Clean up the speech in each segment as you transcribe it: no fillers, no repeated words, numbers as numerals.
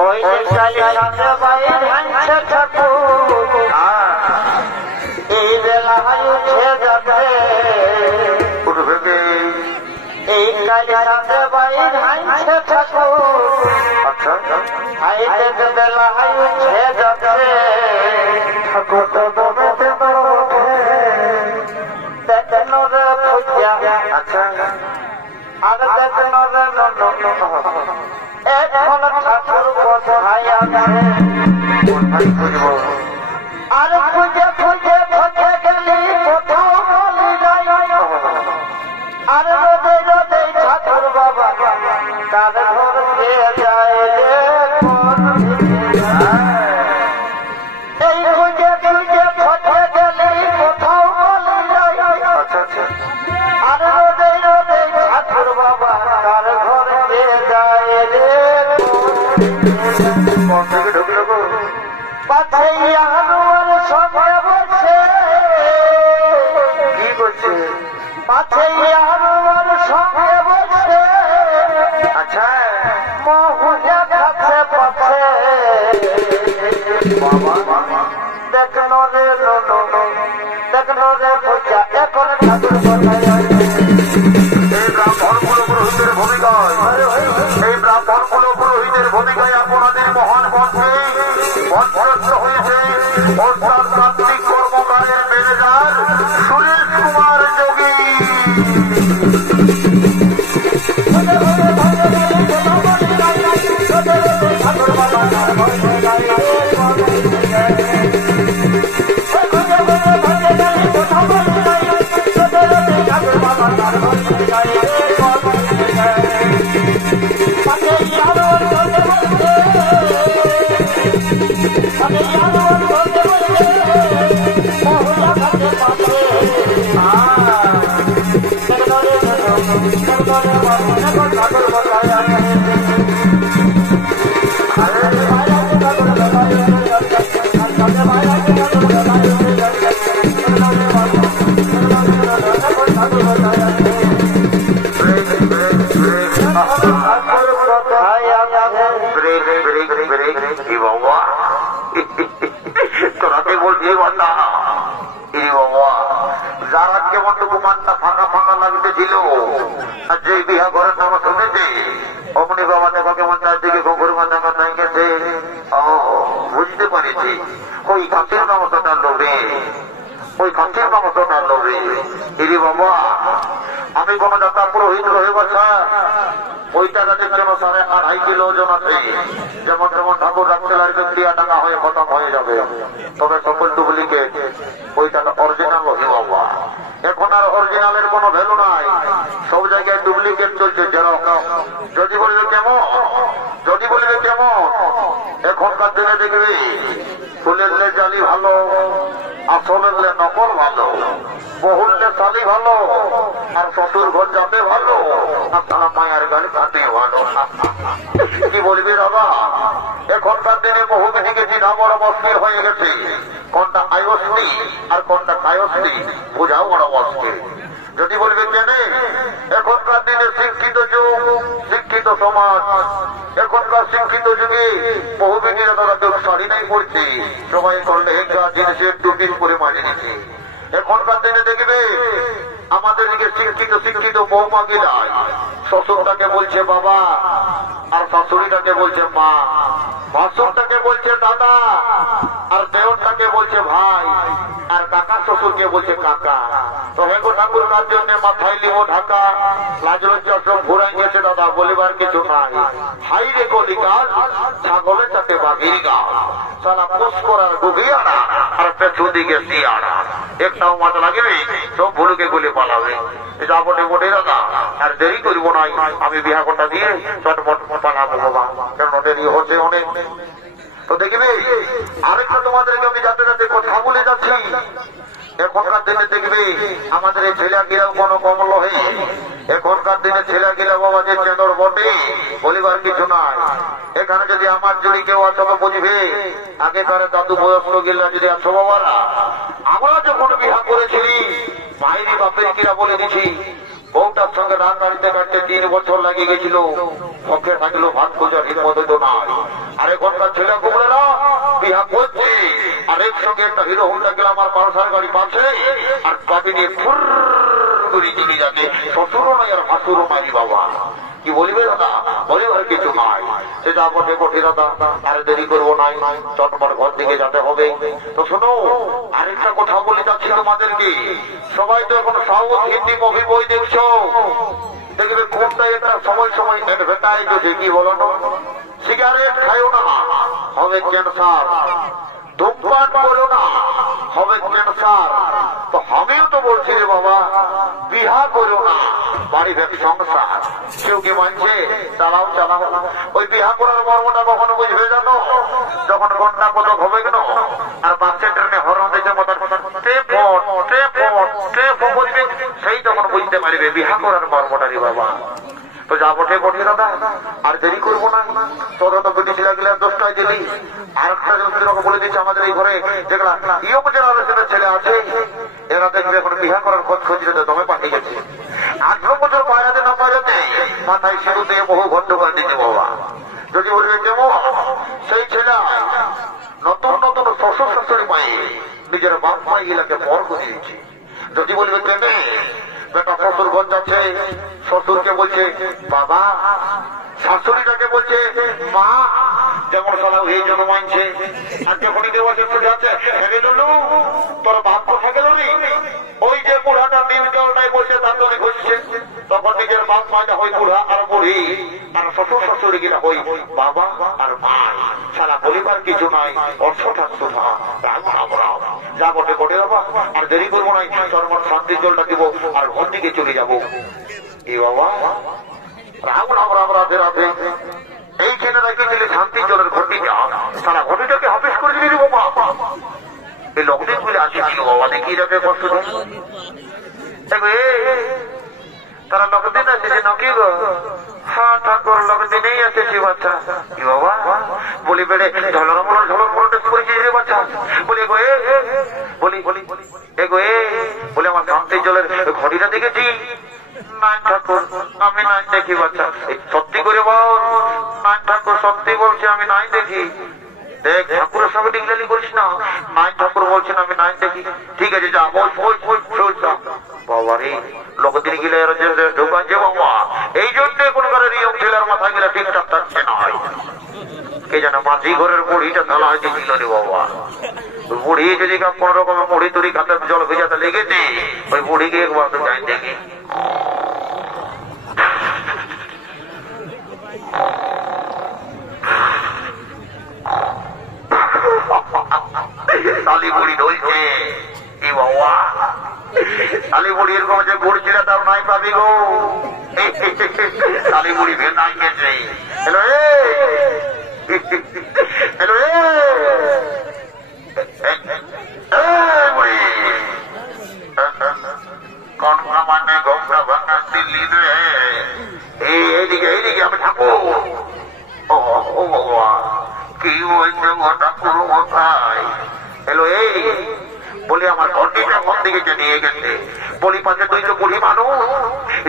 ওই যে কালী সাথে বাইর হাঁটছে ঠাকুর এই বেলা উঠে যাবে উঠবে এই কালী সাথে বাইর হাঁটছে ঠাকুর আচ্ছা হাইতে বেলা উঠে যাবে ঠাকুর তো দেখেন রে ফুটিয়া আচ্ছা আর দেখেন রে এখন ঠাকুর কোথায় আছে আর খুঁজে খুঁজে খুঁজে গেলি কোথাও বলি নাই আর রোদে রোদে ঠাকুর বাবা তার ঘর দিয়ে যায় রে এই খুঁজে খুঁজে খুঁজে গেলি কোথাও বলি নাই আর রোদে রোদে ঠাকুর বাবা তার ঘর দিয়ে যায় রে ঢুকলো গো পাছে ইয়ার সঙ্গে বসে কি করছে পাছে ইয়ার সঙ্গে বসে আচ্ছা মহুয়া খাচ্ছে পাছে দেখল রে দেখল রে পূজা এখন ঠাকুর কোথায় আছে এই ব্রাহ্মণকুল পুরোহিতের ভূমিকায় এই ব্রাহ্মণকুল পুরোহিতের ভূমিকায় আপনাদের মহান মন্ত্রী মন্ত্রস্থ হয়েছে অর্থাৎ কার্তিক কর্মকারের ম্যানেজার সুরেশ কুমার যোগী তোরাকে বলছি বান্দা যারা কেমন দোকানটা ফাঁকা ফাঁকা লাগতেছিল আর যে বিহা ঘরের নাম শুনেছে অমনি বাবা দেখো কেমন চারদিকে ঘুঘুর মাথা মাথায় গেছে বুঝতে পারিছি ওই খাসির মাংসটার লোভে ওই খাসির মাংসটার লোভে এরি বাবা আমি কোন যাত্রা পুরোহিত হয়ে বসা ওই টাকাটির জন্য 2.5 কিলো ওজন আছে যেমন যেমন ঠাকুর রাখতে লাগবে ক্রিয়া টাকা হয়ে খতম হয়ে যাবে তবে সকল ডুপ্লিকেট ওই টাকা অরিজিনাল হই বাবা এখন আর অরিজিনালের কোনো ভ্যালু নাই সব জায়গায় ডুপ্লিকেট চলছে জেরক্স যদি বলবে কেমন এখনকার দিনে দেখবি ফুলের লে জালি ভালো আসলের লে নকল ভালো বহুললে শালি ভালো আর শ্বশুর ঘর যাতে ভালো আর তারা মায়ের গাড়ি খাতে ভালো কি বলবি দাদা এখনকার দিনে বহু বেশি গেছি বড় মুশকিল হয়ে গেছে কোনটা আয়স্তি আর কোনটা কায়স্তি বোঝাও বড় মুশকিল যদি বলবে কেন এখনকার দিনে শিক্ষিত যুগ শিক্ষিত সমাজ এখনকার শিক্ষিত যুগে বহু বেটিরা তারা কেউ শাড়ি নাই পড়ছে সবাই করলে হেঙ্গা জিনিসের টুপির করে মানিয়ে নিচ্ছে এখনকার দিনে দেখবে আমাদের দিকে শিক্ষিত বৌমা গিলায় শ্বশুরটাকে বলছে বাবা আর শাশুড়িটাকে বলছে মা ভাসুরটাকে বলছে দাদা আর দেওরটাকে বলছে ভাই আর কাকা শ্বশুরকে বলছে কাকা তো হেগো ঠাকুর কার জন্য মাথায় লিব ঢাকা লাজ লজ্জা সব ঘুরাই গেছে দাদা বলিবার কিছু নাই হাই রে কলিকাল ছাগলের চাতে বাঘির গাল সালা পুষ করার গুগিয়াড়া আর পেছু দিকে শিয়াড়া একটাও মাথা লাগবে সব ভুলুকে গুলি পালাবে এটা বটে বটে দাদা আর দেরি করব না আমি বিহা কোনটা দিয়ে চটপট পালাবো বাবা কেন দেরি হচ্ছে অনেক তো দেখবে আরেকটা তোমাদেরকে আমি যাতে যাতে কথা বলে যাচ্ছি এখনকার দিনে দেখবে আমাদের এই ছেলেগিরাও কোনো কমল হয়ে এখনকার দিনে ছেলেগিরা বাবা যে চেঁদর বটে বলিবার কিছু নাই এখানে যদি আমার যদি কেউ আসবে বুঝবে আগেকার দাদু বয়স্ক গিলা যদি আসো বাবারা আমরা যখন বিহা করেছিলি বাইরে বাপের কিরা বলে দিছি বউটার সঙ্গে রাত বাড়িতে কাটতে 3 বছর লাগে গেছিল, পক্ষে থাকলো ভাত খোঁজার হিম্মত হইতো না। আর এখনকার ছেলে কুমড়েরা বিহা করছে, আর একসঙ্গে একটা হিরো হোন্ডা গেলাম আর পালসার গাড়ি পাচ্ছে, আর কাপি নিয়ে ফুর করে চলে যাচ্ছে। শ্বশুরও নাই আর ভাসুরও নাই বাবা। কি বলিবে দাদা, বলিবার কিছু নাই। সে যা বটে বটে দাদা, আর দেরি করবো নাই, চটপট ঘর দিকে যেতে হবে। তো শোনো, আরেকটা কথা বলে যাচ্ছি তোমাদেরকে। সবাই তো এখন সাউথ হিন্দি মুভি বই দেখছো, দেখবে কোনটা একটা সময় সময় অ্যাডভার্টাইজ হচ্ছে, কি বলো না, সিগারেট খাইও না হবে ক্যান্সার, ধূমপান করো না হবে ক্যান্সার। তো আমিও তো বলছি রে বাবা, বিহা করো না, বাড়ি ভেবে সংসার। কেউ কি মানছে? চালাও চালাও। ওই বিহা করার মর্মটা কখনো বুঝবে জানো? যখন ঘন্টা কত হবে কেন, আর বাচ্চা ট্রেনে হরণ দিতে মতো সেই তখন বুঝতে পারবে বিহা করার মর্মটা রে বাবা। তো যা বটে বটে দাদা, আর দেরি করবো না। তোরা তো বেটি ছিল গেলে 10টায় দিলি। আর একটা বলে দিচ্ছে আমাদের এই ঘরে যেগুলা ইয়ং জেনারেশনের ছেলে আছে, এরা দেখবে এখন বিহা করার খোঁজ খুঁজতে দমে পাঠিয়ে গেছে। 18 বছর পায়রাতে না পায়রাতে মাথায় সিঁদুর দিয়ে বহু গন্ডগোল দিতে বাবা। যদি বলবে কেমন সেই ছেলে নতুন নতুন শ্বশুর শাশুড়ি পায়ে নিজের বাপ মাই গিলাকে পর করিয়েছে। যদি বলবে কেনে বেটা শ্বশুর ঘর যাচ্ছে, শ্বশুরকে বলছে বাবা, শাশুড়িটাকে বলছে মা, যেমন সালা এই জন্য মানছে। আর যখনই দেওয়া যাচ্ছে তোর বাপ কোথা গেল রে, ওই যে বুড়াটা দিন কেউটাই বলছে তার জন্য ঘুরছে, তখন নিজের বাপ মাটা হই বুড়া আর বুড়ি, আর শ্বশুর শাশুড়ি গিলা হই বাবা আর মা। সালা বলিবার কিছু নাই, অর্থঠাক সুধা যা বটে বটে বাবা। আর দেরি করবো নাই, চরমর শান্তির জলটা দিব আর ঘর দিকে চলে যাবো। এ বাবা রাম রাম রাম, রাধে রাধে। এইখানে রেখেছিলে শান্তি জলের ঘটিটা, সারা ঘটিটাকে হাফিস করে দিবি বাবা। এই লকদিন গুলি আসেছিল বাবা, দেখি রাখে কষ্ট তারা লকদিন এসেছে নাকি গো? হ্যাঁ ঠাকুর লকদিনেই এসেছি বাচ্চা। কি বাবা বলি বেড়ে ঝলর মলর ঝলর মলর করেছি রে বাচ্চা। বলি গো বলি বলি এ গো বলে আমার শান্তি জলের ঘটিটা দেখেছি। নাই ঠাকুর আমি নাই দেখি বাচ্চা। সত্যি করে বল। নাই ঠাকুর সত্যি বলছি আমি নাই দেখি। দেখ ঠাকুরের সঙ্গে ডিগলালি করিস না। নাই ঠাকুর বলছেন আমি নাই দেখি। ঠিক আছে যা বল বাবা রে, লোকদিন গিলে ঢুকাচ্ছে বাবা। এই জন্য এখনকার নিয়ম ছেলের মাথা গিলা ঠিকঠাক থাকছে না। কে জানো মাঝি ঘরের মুড়িটা ঢালা হয়েছে ছিল রে বাবা। বুড়ি যদি কোন রকমের মুড়ি তুড়ি খাতে জল ভেজাতে লেগেছে, ওই বুড়িকে একবার তো যাই দেখি। শালি বুড়ি ঢলছে এ বাবা। শালি বুড়ি এরকম যে ঘুরছিল তার নাই পাবি গো। শালি বুড়ি ভেঙাই গেছে। হ্যালো হ্যালো বুড়ি কোন মানে গোমরা ভাঙা দিল্লি রে। এইদিকে এইদিকে আমি ঠাকুর। ও বাবা কি হয়েছে ঠাকুর মশাই? হ্যালো বলি আমার ঘন্টিটা কোন দিকে নিয়ে গেছে? বলি পাশে তুই তো বুড়ি মানুষ,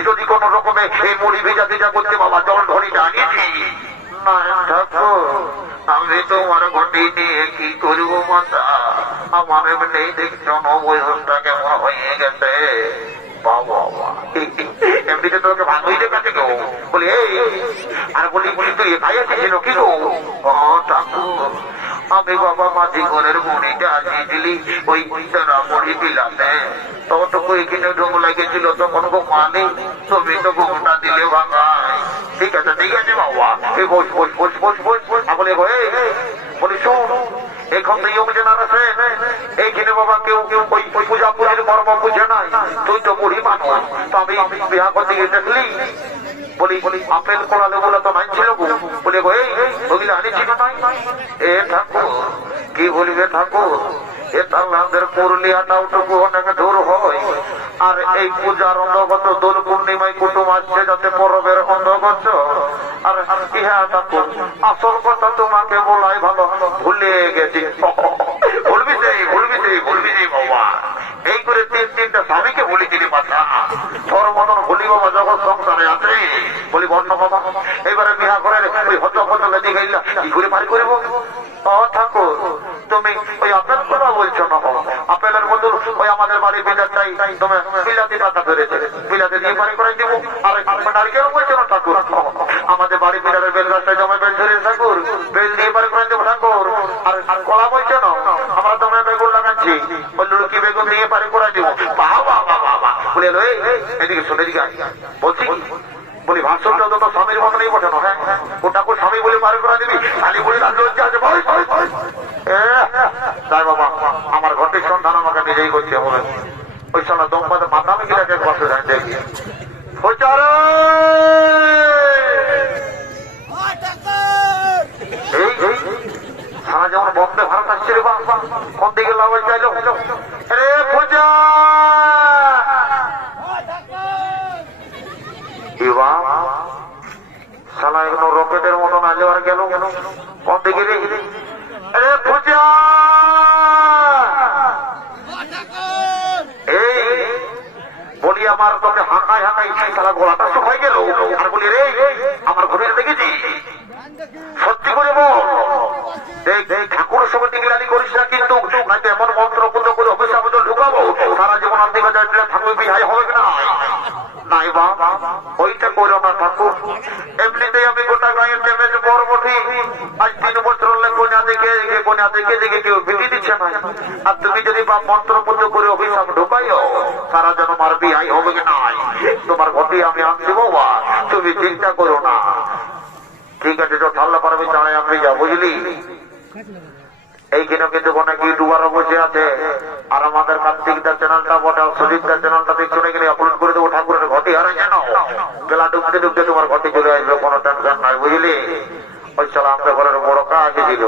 যদি কোন রকমে এই মুড়ি ভেজা ভেজা করতে বাবা জল ধরিটা আনিয়েছি। না ঠাকুর আমি তোমার ঘটি নিয়ে কি করবো মাথা, আমার এমনি দেখছো নবয়সটা কেমন হয়ে গেছে বাবা। এমনিতে তোকে ভাঙইলে কাছে গো। বলি আর বলি বলি তুই একাই আসিস কি গো? ঠাকুর আমি বাবা মাঝি ঘরের মুড়িটা আসিয়ে দিলি ওই তারা মুড়ি বিলাতে, তখন তো কইখানে ঢোক লাগেছিল, তখন গো মানে তুমি তো ঘুমটা দিলে ভাঙায়। ঠিক আছে বাবা, বস বস বস বস বস বস। বলে গো বলি শোন, এখন তো ইয়ং জেনারেশন এইখানে বাবা কেউ কেউ ওই পূজা পুজোর মর্ম বুঝে নাই। তুই তো বুড়ি মানুষ, তো আমি বিহা করতে গিয়ে দেখলি বলি বলি আপেল কলা লেবুলা তো নাই ছিল গো। বলে গো ওগুলো আনিছিল নাই। ঠাকুর কি বলিবে ঠাকুর, আমাদের পুরুলিয়াটাওটুকু অনেক দূর হয়, আর এই পূজার অন্তর্গত দোল পূর্ণিমায় কুটুম আসছে যাতে পরবের অন্তর্গত। আর ইহা ঠাকুর আসল কথা তোমাকে বলাই ভালো ভুলে গেছি। ভুলবি সেই বাবা। এই করে 3-3টা স্বামীকে বলি দিলি মাথা তোর মতন ভুলি বাবা যখন সংসারে আছে। খাইলা কি করে পারি করবো? ও ঠাকুর, তুমি ওই আপেল কথা বলছো না? আপেলের মধ্যে ওই আমাদের বাড়ির বিলাতটাই তুমি বিলাতি পাতা ধরেছে, বিলাতি দিয়ে পারি করে দিব। আর নারকেল বলছো না ঠাকুর? আমাদের বাড়ি বিলাটের বেল গাছটা জমে বেল ধরে ঠাকুর, বেল দিয়ে পারি করে দেবো ঠাকুর। আর কলা বলছো না? আমরা তোমরা বেগুন লাগাচ্ছি, ওই লুড়কি বেগুন দিয়ে পারি করে দিব। বাবা বাবা বাবা বলে এদিকে শুনে দিকে বলছি বলি ভাষণটা তো স্বামীর মতনই বসানো। হ্যাঁ ও ঠাকুর স্বামী বলে পার করে দিবি, খালি বলি লজ্জা আছে। তাই বাবা আমার ঘটির সন্ধান আমাকে নিজেই করতে হবে। ওই সময় দম্পাতে মাথা আমি গিয়ে এক বছর জানতে গিয়ে সারা যেমন বন্ধে ভারত আসছে রে বাবা, কোন দিকে লাভাই চাইল রে পূজা সালা এগুলো রকেটের মতন আলে আর গেল কোন দিকে রে পূজা। এই বলি আমার তোকে হাঁকাই হাঁকাই সারা গোলাটা শুকাই গেল। আর বলি রে আমার ঘুরে দেখেছি সত্যি করে বল, ঠাকুরের সঙ্গে টিকলানি করিস না কিন্তু, নয়তো এমন মন্ত্র পুত্র করে অভিশাপ ঢুকাবো সারা জীবন আন্তিকা যাচ্ছিলেন ঠাকুর বিহাই হবে না। নাই বাবা ওইটা করো না ঠাকুর। এমনিতেই আমি গোটা গায়ের ড্যামেজ বরবটি আজ 3 বছর হলে কোনা দেখে দেখে কেউ বিধি দিচ্ছে না। আর তুমি যদি বা মন্ত্র পুত্র করে অভিশাপ ঢুকাইও সারা যেন আমার বিহাই হবে না। তোমার ঘটি আমি আনছি বাবা, তুমি চিন্তা করো না। ঠিক আছে তো ঠাল্লা পারবে জানাই আমি যা বুঝলি। এইখানে কিন্তু অনেক ইউটিউবারও বসে আছে। আর আমাদের কার্তিকদার চ্যানেলটা বটে, সুদীপদার চ্যানেলটা পিছনে গেলে আপলোড করে দেবো। ঠাকুরের ঘটি হারাই যেন বেলা ডুবতে ডুবতে তোমার ঘটি চলে আসবে, কোনো টেনশন নাই বুঝলি। ওই সালা আমাদের ঘরের বড় কাজ ছিল,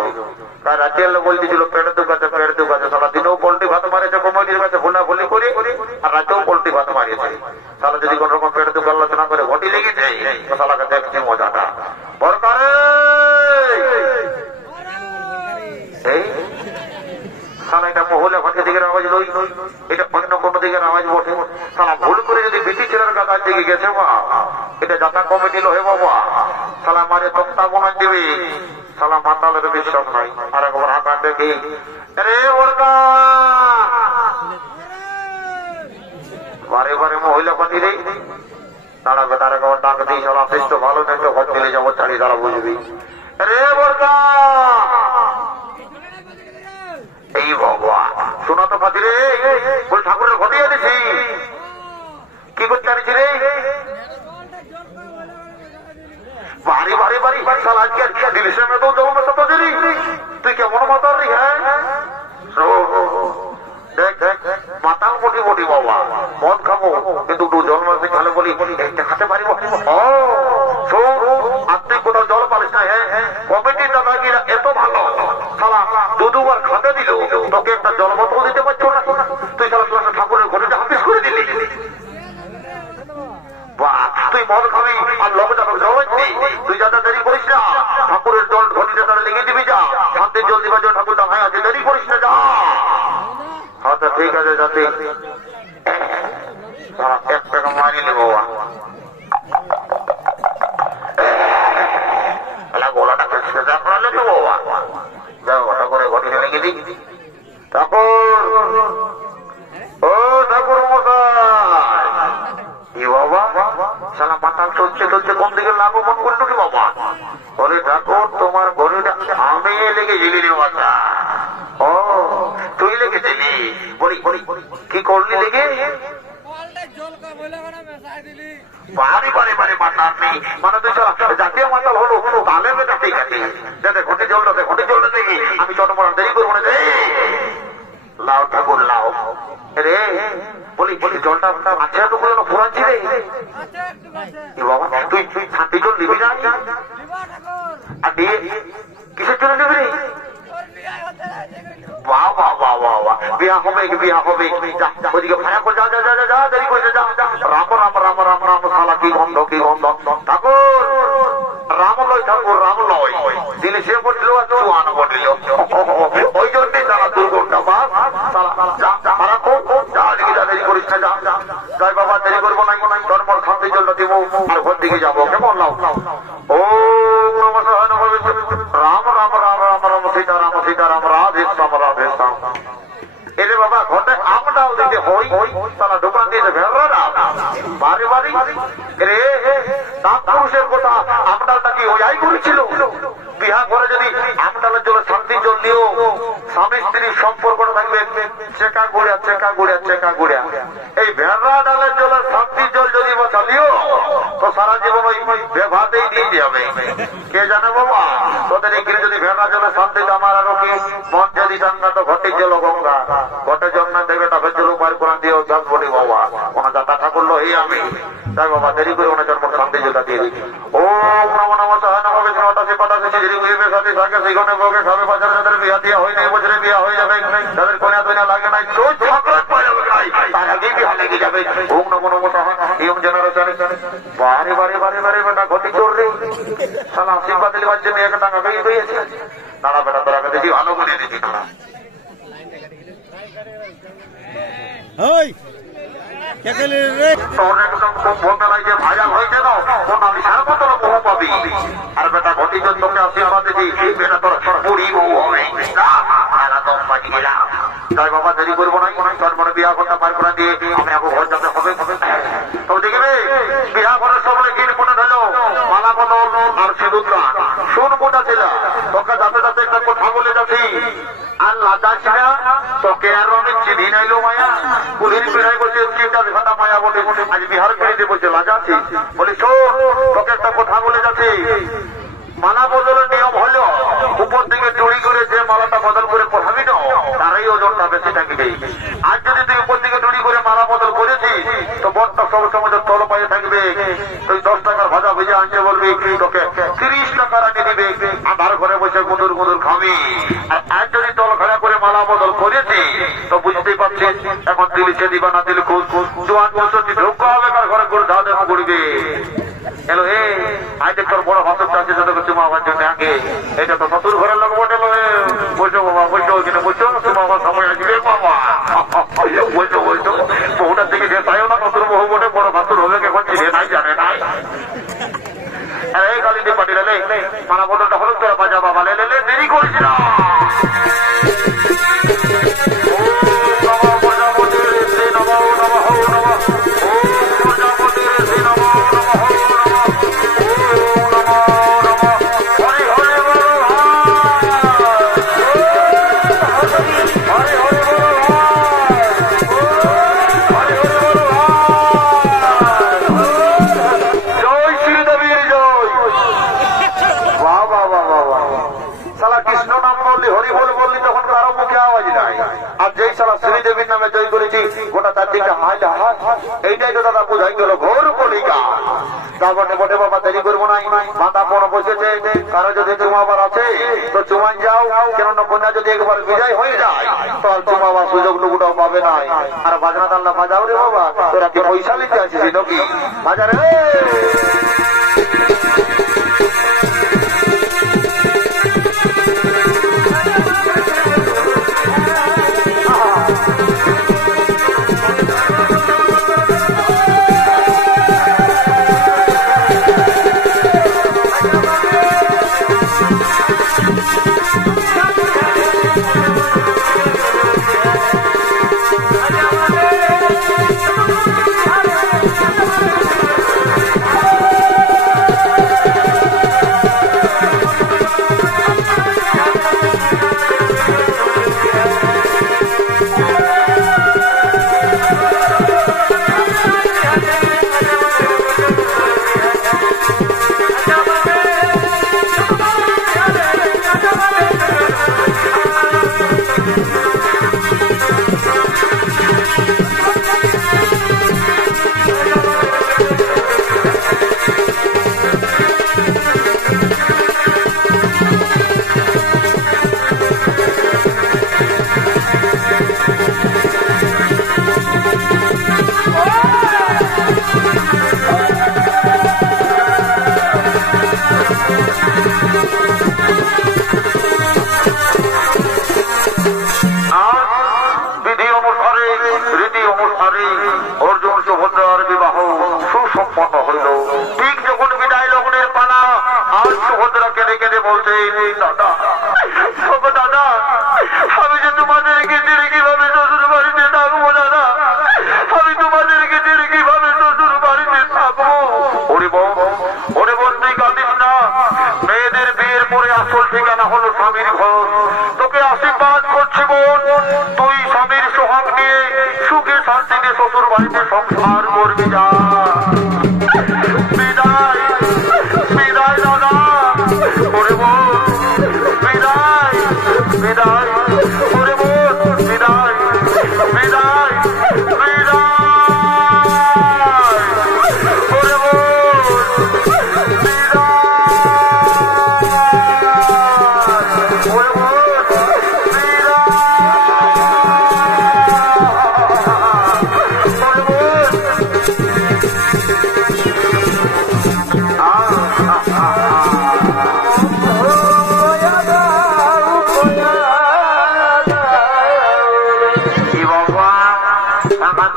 তাই রাজ্যের বলতেছিল পেট দুকাছে সারা দিনেও পোল্ট্রি ভাত মারিয়েছে কমিটির কাছে ভুলি করি, আর রাতেও পোল্ট্রি ভাত মারিয়েছে। সালা যদি কোন রকম পেট দুঃখ আলোচনা করে ঘটি লেগেছে তো সালাকে দেখছি মজাটা বরকারে। এই সালা এটা মহলে ঘটের দিকের আওয়াজ লই, এটা অন্য কোন দিকের আওয়াজ বটে। সালা ভুল করে যদি বেটি ছেলের কাছে দিকে গেছে বা এটা যাতা কমিটি লোহে বাবা সালা মারে তক্তা বনাই দিবি। সালা মাতালের বিশ্বাস নাই। আর একবার হাঁকা দেখি রে ওরকা বারে বারে মহিলা পাতি রে দাঁড়াবে, তার একবার ডাক দিই সালা শিষ্ট ভালো নেই তো ঘর চলে যাবো চারি তারা বুঝবি রে ওরকা। এই বাবা শোনা তো পাতি রে, বল ঠাকুরের ঘটিয়ে দিছি কি করতে আনিছি রে? বাড়ি বাড়ি বাড়ি সাল আজকে দিলিসের মেয়ে তো দেবো তো দেরি তুই কেমন মাতাল রে? হ্যাঁ দেখ দেখ মাতাল মোটি মোটি বাবা মদ খাবো কিন্তু জল মাসে খালে বলি একটা খাতে পারিব। ও আর তুই কোথাও জল পালিস না? হ্যাঁ কমিটির দাদাগিরা এত ভালো সালা দুবার খাতে দিল, তোকে একটা জল বোতল দিতে পারছো না। তুই সালা ঠাকুরের ঘটিটা হাফিস করে দিলি। তুই মদ খাবি আর লোকটা জল তুই যাতে দেরি করিস না। ঠাকুরের জল ঘটিটা তারা লেগে দিবি, যা শান্তির জল দিবা ঠাকুর দাম আছে, দেরি করিস না যা। আচ্ছা ঠিক আছে যাতে 1 টাকা মারি নেবো গোলাটা করালে তো বাবা যাও ওটা করে ঘটিটা লেগে দিই। ঠাকুর ও ঠাকুর মশাই বাবা সালা মাতাল চলছে কোন দিকে লাগো মন করলো কি বাবা? ওরে ঠাকুর তোমার ঘড়িটা আমি লেগেছিলি রে বাবা। ও তুই লেগেছিলি? বলি কি করলি লেগে? বাড়ি বাড়ি বাড়ি মাতাল নেই মানে তুই জাতীয় মাতাল হলো তাহলে বেটা ঠিক আছে। যাতে ঘটি জলটা দেখি আমি চটমরা দেরি করবো না। লাও ঠাকুর লাও রে বলি জলটা আছে তো ফুরাচ্ছি রে বাবা। তুই শান্তি জল নিবি না? আর দিয়ে কিসের জন্য নিবি রে? বাবা বিয়া হবে ওইদিকে ভাড়া করে যা দেরি করে যা। রাম রাম রাম রাম রাম সালা কি গন্ধ ঠাকুর রাম লয় দিলে সে বলছিল চুয়ান বলিল ওই জন্যই তারা দুর্ঘটনা যা দেরি করিস না যা। জয় বাবা দেরি করবো না, জন্মর খান্তির জন্য দিব আর ঘর দিকে যাবো কেমন? ও নমস্কার। যদি আমডালের জলে শান্তি জল দিও, স্বামী স্ত্রীর সম্পর্কটা থাকবে চেকা গুড়িয়া চেকা গুড়িয়া চেকা গুড়িয়া। এই ভেড়া ডালের জলে শান্তির জল যদি চালিও তো সারা জীবন ওই বেভাতেই দিয়ে যাবে। কে জানে বাবা, তোদের এখানে যদি ভেড়া জলে শান্তি আমার আরো কি মন যদি জাননা তো ঘটের জল গঙ্গা, ঘটের জন্য দেবে তবে জল উপায় করে দিও চাষ বলি বাবা। ওনা যাতা ঠাকুর লো এই আমি তাই বাবা দেরি করে ওনার জন্ম শান্তি জলটা দিয়ে দিই। ও নমো নমঃ সহায় নমঃ বিষ্ণু অটাশি পটাশি সিজরি গুলিবে সাথে থাকে সেখানে ভোগে সবে বাজারে যাদের বিয়া দিয়া হয় নাই বছরে বিয়া হয়ে যাবে, যাদের কন্যা দইনা লাগে নাই রোজ ঝগড়া পাওয়া যাবে তার আগে বিয়া লেগে যাবে। ওম নমো নমঃ সহায় ইয়ং জেনারেশন বারে বারে বারে বারে বেটা ঘটি চোর রে সালা আশীর্বাদ দিবার জন্য এক টাকা পেয়ে পেয়েছে। নানা বেটা তোরা দেখি ভালো করে দিচ্ছি না আর বেটা ঘটি তোকে আশীর্বাদ দিচ্ছি বেটা তোর বুড়ি বউ হবে। তাই বাবা দেরি করবো না, তোর মনে বিয়া করতে পার করে দিয়ে আমি এখন ঘর যাতে হবে। তো দেখবে বিয়া করার সময় কি মনে হলো মালা বদল আর সিঁদুর দান শুন কোটা ছিল তোকে যাতে যাতে একটা কথা বলে যাচ্ছি আর লাদাচ্ছি না তোকে আর অনেক চিনি নাইলো মায়া পুলিশ বিড়াই করছে চিন্তা ঘটা মায়া বলে আজ বিহার পিড়িতে বলছে লাজাচ্ছি বলি শোন তোকে একটা কথা বলে যাচ্ছি। মালা বদলের নিয়ম হলো উপর দিকে চুরি করে যে মালাটা বদল করে পড়াবি না তারই ওজনটা বেশি থাকবে। আর যদি তুই উপর দিকে চুরি করে মালা বদল করেছিস তো বরটা সব সময় তল পায়ে থাকবে। তুই 10 টাকার ভাজা ভেজে আনতে বলবি তোকে 30 টাকা আনিয়ে দিবে, আমার ঘরে বসে গুঁদুর গুঁদুর খাবি। আর যদি তল খাড়া করে মালা বদল করেছি তো বুঝতেই পারছিস এখন দিলিছে দিবা না দিল খুশ জোয়ান বলছি ঢোকা হবে কার ঘরে করে ধা দেখা করবে। এলো হে আজ তোর বড় ভাষণটা আছে তোকে চুমা হওয়ার জন্য আগে এটা তো শ্বশুর ঘরের লোক বটে বসো বাবা বসো ওইখানে বসো চুমা হওয়ার সময় আসবে বাবা বসো বসো বহুটার দিকে যে তাইও না নতুন বহু বটে বড় ভাষণ হবে এখন চিনে নাই জানে নাই। এই কালী দিয়ে পাঠিয়ে রে মানা বদলটা হলো তোরা বাজা বাবা লে লে দেরি করিস না। শ্রীদেবীর নামে জয় করেছি গোটা চারদিকটা হাইটা এইটাই তো দাদা বুঝাই গেল ঘোর কলিকা। তারপরে বটে বাবা দেরি করবো নাই মাথা পণ বসেছে কারো যদি চুমাবার আছে তো চুমাই যাও, কেননা কন্যা যদি একবার বিজয় হয়ে যায় তো আর চুমাবার সুযোগ টুকুটাও পাবে না। আর বাজনা তাল্লা বাজাও রে বাবা তোরা কি পয়সা নিতে আছিস নাকি বাজারে মেয়েদের বিয়ের পরে আসল ঠিকানা হলো স্বামীর ঘর। তোকে আশীর্বাদ করছি বোন, তুই স্বামীর সোহাগ নিয়ে সুখে শান্তিতে শ্বশুর বাড়িতে সংসার করবি। যা বিদায়, বিদায় দাদা। ওরে বোন বিদায়, বিদায়। ওরে বোন বিদায়, বিদায়, বিদায়। ওরে বোন বিদায়, ওরে বোন বিদায়, ওরে বোন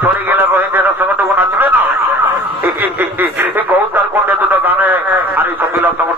চলে গেলে রোহিতের সঙ্গে তো নাচবে না। গৌতার কোনটা দুটো গানে আর এই সঙ্গীলার সঙ্গে